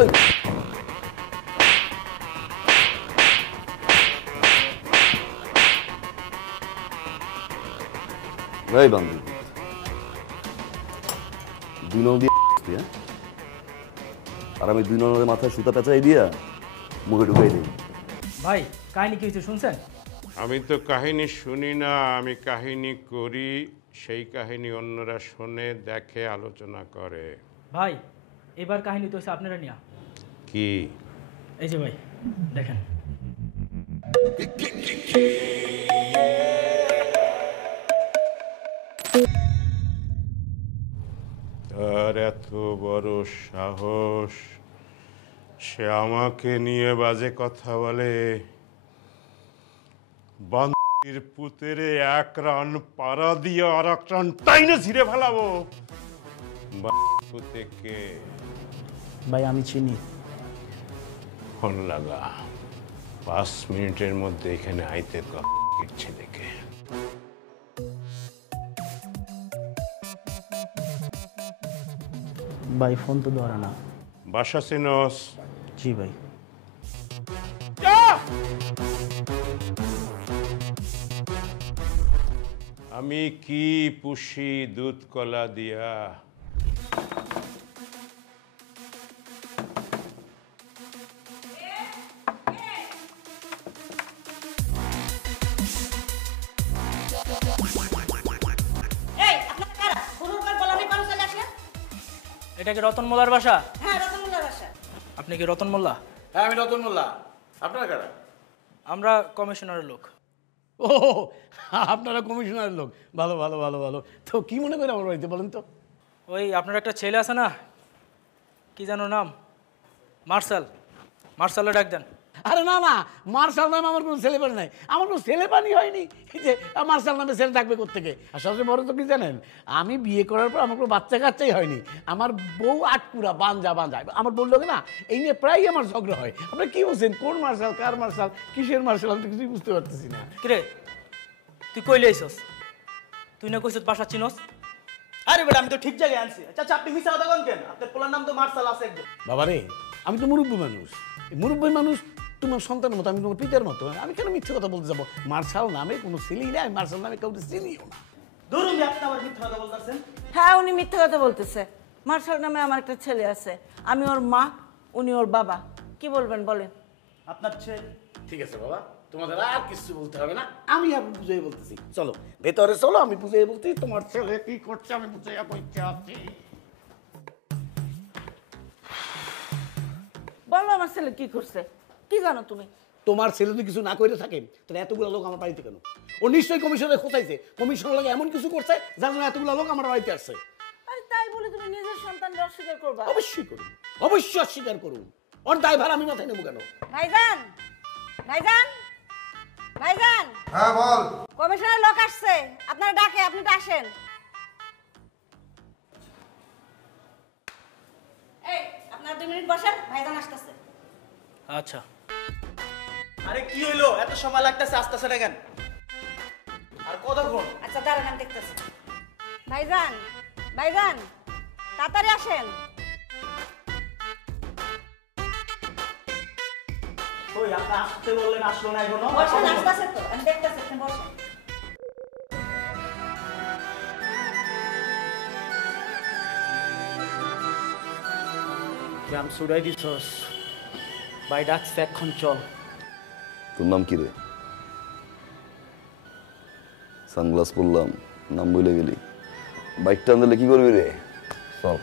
ভাই বান্ধব 2 নল দিয়ে হ্যাঁ আর আমি 2 নলের মাথায় সুতা পেঁচাই দিয়া মুখে ঢুকাই দিই। ভাই কাহিনী কি হয়েছে শুনছেন? আমি তো কাহিনী শুনি না, আমি কাহিনী করি। সেই কাহিনী অন্যরা শোনে, দেখে, আলোচনা করে। ভাই এবার কাহিনী তো হচ্ছে আপনারা নিয়া। কি? এই যে ভাই দেখেন। তার এত বড় সাহস, সে আমাকে নিয়ে বাজে কথা বলে। বান্দির পুতেরে 1 রান পাড়া দিয়ে আর 1 রান টাইনে ছিঁড়ে ফেলাবো। পুতেকে ভাই আমি চিনি। ফোন লাগা, 5 মিনিটের মধ্যে এখানে আইতে ছেলেকে। ভাই ফোন তো ধরে না। বাসা চিনস? জি ভাই। আমি কি পুষি দুধ কলা দিয়া? এটা কি রতন মোল্লার বাসা? হ্যাঁ রতন মোল্লার বাসা। আপনি কি রতন মোল্লা? হ্যাঁ আমি রতন মোল্লা। আপনারা কারা? আমরা কমিশনারের লোক। ও আপনারা কমিশনারের লোক, ভালো ভালো ভালো ভালো। তো কি মনে করে আমার বাড়িতে বলেন তো? ওই আপনার একটা ছেলে আছে না, কি জানো নাম? মার্শাল। মার্শালে ডাক দেন। আরে না না, মার্শাল নামে আমার কোনো ছেলেপানি নাই, আমার কোনো ছেলেপানি হয়নি যে মার্শাল নামে ছেলে থাকবে কোত্থেকে। আর সবচেয়ে বড় তো কি জানেন, আমি বিয়ে করার পর আমার কোনো বাচ্চা কাচ্চাই হয়নি। আমার বউ আটকুরা বাঞ্জা বাঞ্জা, আমার বললো না এই নিয়ে প্রায়ই আমার ঝগড়া হয়। আপনারা কি বলছেন, কোন মার্শাল, কার মার্শাল, কিসের মার্শাল, আমি তো কিছুই বুঝতে পারতেছি না। কিরে তুই কইলে আইছস? তুই না কইছস বাসা চিনস? আরে বেটা আমি তো ঠিক জায়গায় আনছি। আচ্ছা আপনি মিছা কথা কোন কেন? আপনার পোলার নাম তো মার্শাল আছে একজন। বাবারে আমি তো মুরব্বী মানুষ, মুরব্বী মানুষ তোমার সন্তানের মতো, আমি তোমার পিতার মতো, আমি কেন মিথ্যে কথা বলতে যাবো? মার্শাল নামে কোনো ছেলেই নাই, মার্শাল নামে কাউকে চিনিও না। ধরুন আপনি আবার মিথ্যা কথা বলতেছেন। হ্যাঁ উনি মিথ্যা কথা বলতেছে। মার্শাল নামে আমার একটা ছেলে আছে, আমি ওর মা, উনি ওর বাবা। কি বলবেন বলেন? আপনার ছেলে? ঠিক আছে বাবা, তোমাদের আর কিছু বলতে হবে না, আমি বুঝিয়ে বলতেছি। চলো ভেতরে চলো, আমি বুঝিয়ে বলছি তোমার ছেলে কি করছে, আমি বুঝিয়ে বলতে আছি। বলো আমার ছেলে কি করছে, কি জানো তুমি? তোমার ছেলে যদি কিছু না করে থাকে তাহলে এতগুলো লোক আমার বাড়িতে কেন? ও নিশ্চয়ই কমিশনে খোঁচাইছে, কমিশনের লোক এমন কিছু করছে যার জন্য এতগুলো লোক আমার বাড়িতে আসছে। আরে তাই বলে তুমি নিজের সন্তানকে অস্বীকার করবা? অবশ্যই করুন, অবশ্যই অস্বীকার করুন। ওর দায়ভার আমি মাথায় নেবো কেন? ভাইজান, ভাইজান, ভাইজান। হ্যাঁ বল। কমিশনের লোক আসছে, আপনারা ডাকে, আপনি তো আসেন। এই আপনারা 2 মিনিট বসেন, ভাইজান আসতেছে। আচ্ছা। আরে কি হইলো, এত সময় লাগতেছে, আসতেছে না কেন? আর কতক্ষণ? আচ্ছা দাঁড়ান আমি দেখতেছি। ভাইজান, ভাইজান তাড়াতাড়ি আসেন। ওই আপনি আসতে বললেন, আসলো না এখনো? বসেন, আসতেছে তো, আমি দেখতেছি, আপনি বসেন। গ্রাম সুড়াই দিছস, ভাই ডাকছে এখন চল। তোর নাম কি রে? সানগ্লাস পরলাম, নাম বলে গেলি। বাইকটা আনলে কি করবি রে? চল।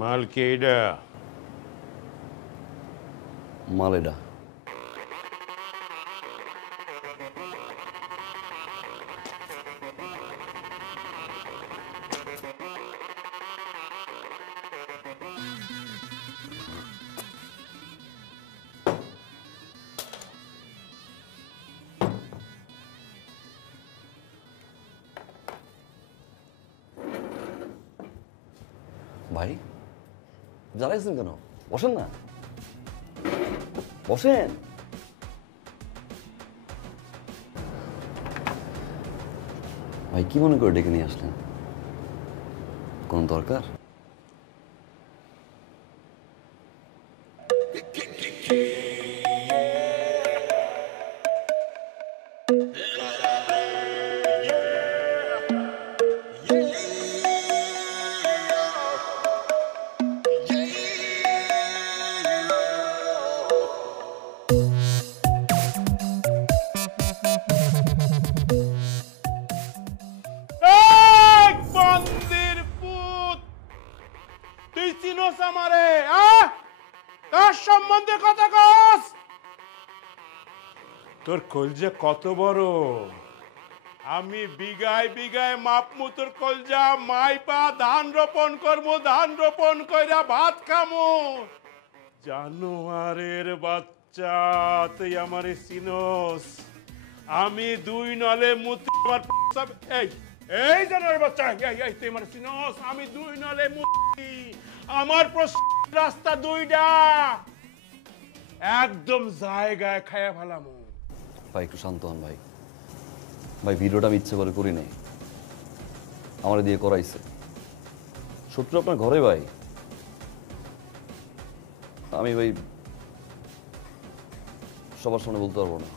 মাল কে এটা? মাল এটা ভাই জ্বালাইছেন কেন? বসেন না, বসেন। ভাই কি মনে করে ডেকে নিয়ে আসলেন? কোন দরকার? এই বন্দির পুত, তুই চিনোস আমারে? তার সম্বন্ধে কথা কস? তোর কলজা কত বড়! আমি বিঘায় বিঘায় মাপমু তোর কলজা, মাইপা ধান রোপণ করবো, ধান রোপণ কইরা ভাত খামু। জানোয়ারের বাচ্চা, তুই আমারে চিনোস? আমি 2 নলে মুতি আমার এই এই জানোয়ারের বাচ্চা, এই তুই আমারে চিনোস? আমি 2 নলে মুতি, আমার রাস্তা 2টা, একদম জায়গায় খায়া ফেলামু। ভাই একটু শান্ত হন ভাই। ভাই ভিডিওটা আমি ইচ্ছে করে করি নাই, আমার দিয়ে করাইছে। শত্রু আপনার ঘরে ভাই। আমি ভাই সবার সামনে বলতে পারবো না।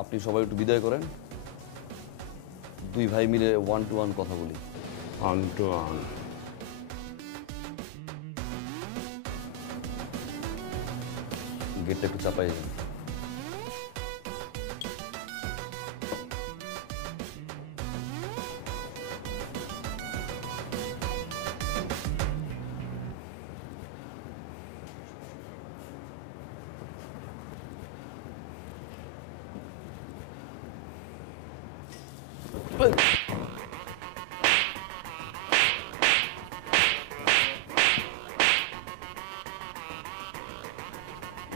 আপনি সবাই একটু বিদায় করেন, 2 ভাই মিলে 1 to 1 কথা বলি। One to one. গেটটা একটু চাপাই দেন।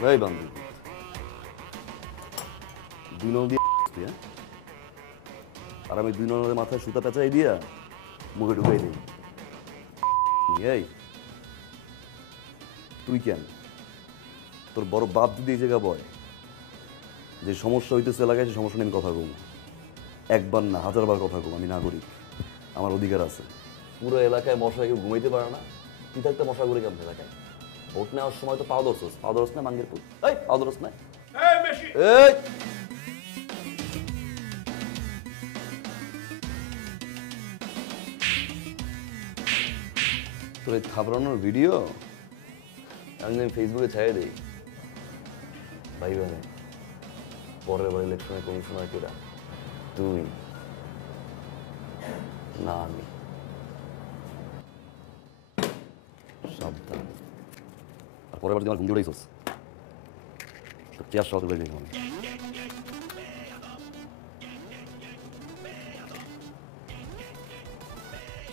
ভাই বান্ধব 2 নল দিয়ে হ্যাঁ? আর আমি 2 নলের মাথায় সুতা পেঁচাই দিয়া মুখে ঢুকাই দিই। এই তুই কেন? তোর বড় বাপ যদি এই জায়গা বয় যে সমস্যা হইতেছে এলাকায়, সে সমস্যা নিয়ে আমি কথা কম। একবার না 1000বার কথা কম। আমি নাগরিক, আমার অধিকার আছে। পুরো এলাকায় মশা কেউ ঘুমাইতে পারে না, তুই থাকতে মশা করে কেমন এলাকায়? ভোট নেওয়ার সময় তো পাও ধরছ না মাঙ্গের পুত। এই পাও ধরছ না? এই তোর এই থাবড়ানোর ভিডিও আমি ফেসবুকে ছাড়িয়ে দিই। ভাই ভাই পরের বার ইলেকশনে কমিশনার কেরা? তুই না আমি। সাবধান। আর পরের বার যদি আমার ঘুম জুড়েইছস তো চেয়ার সহ তুলে নিয়ে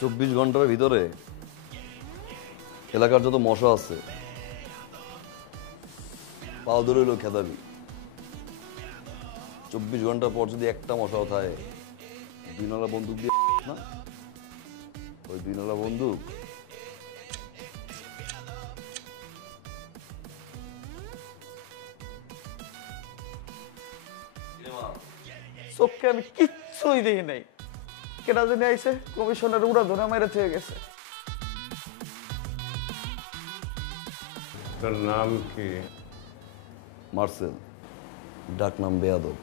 24 ঘন্টার ভিতরে এলাকার যত মশা আছে পাও ধরে হইলেও খেদাবি। 24 ঘন্টা পর যদি একটা মশাও থাকে, 2 নলা বন্দুক দিয়ে না, ওই 2 নলা বন্দুক চোখকে আমি কিচ্ছুই দেখি নাই, কেটা জানি আইছে কমিশনের উড়া ধরে মেরে থেকে গেছে। তোর নাম কি? মার্সেল, ডাক নাম বেয়াদব।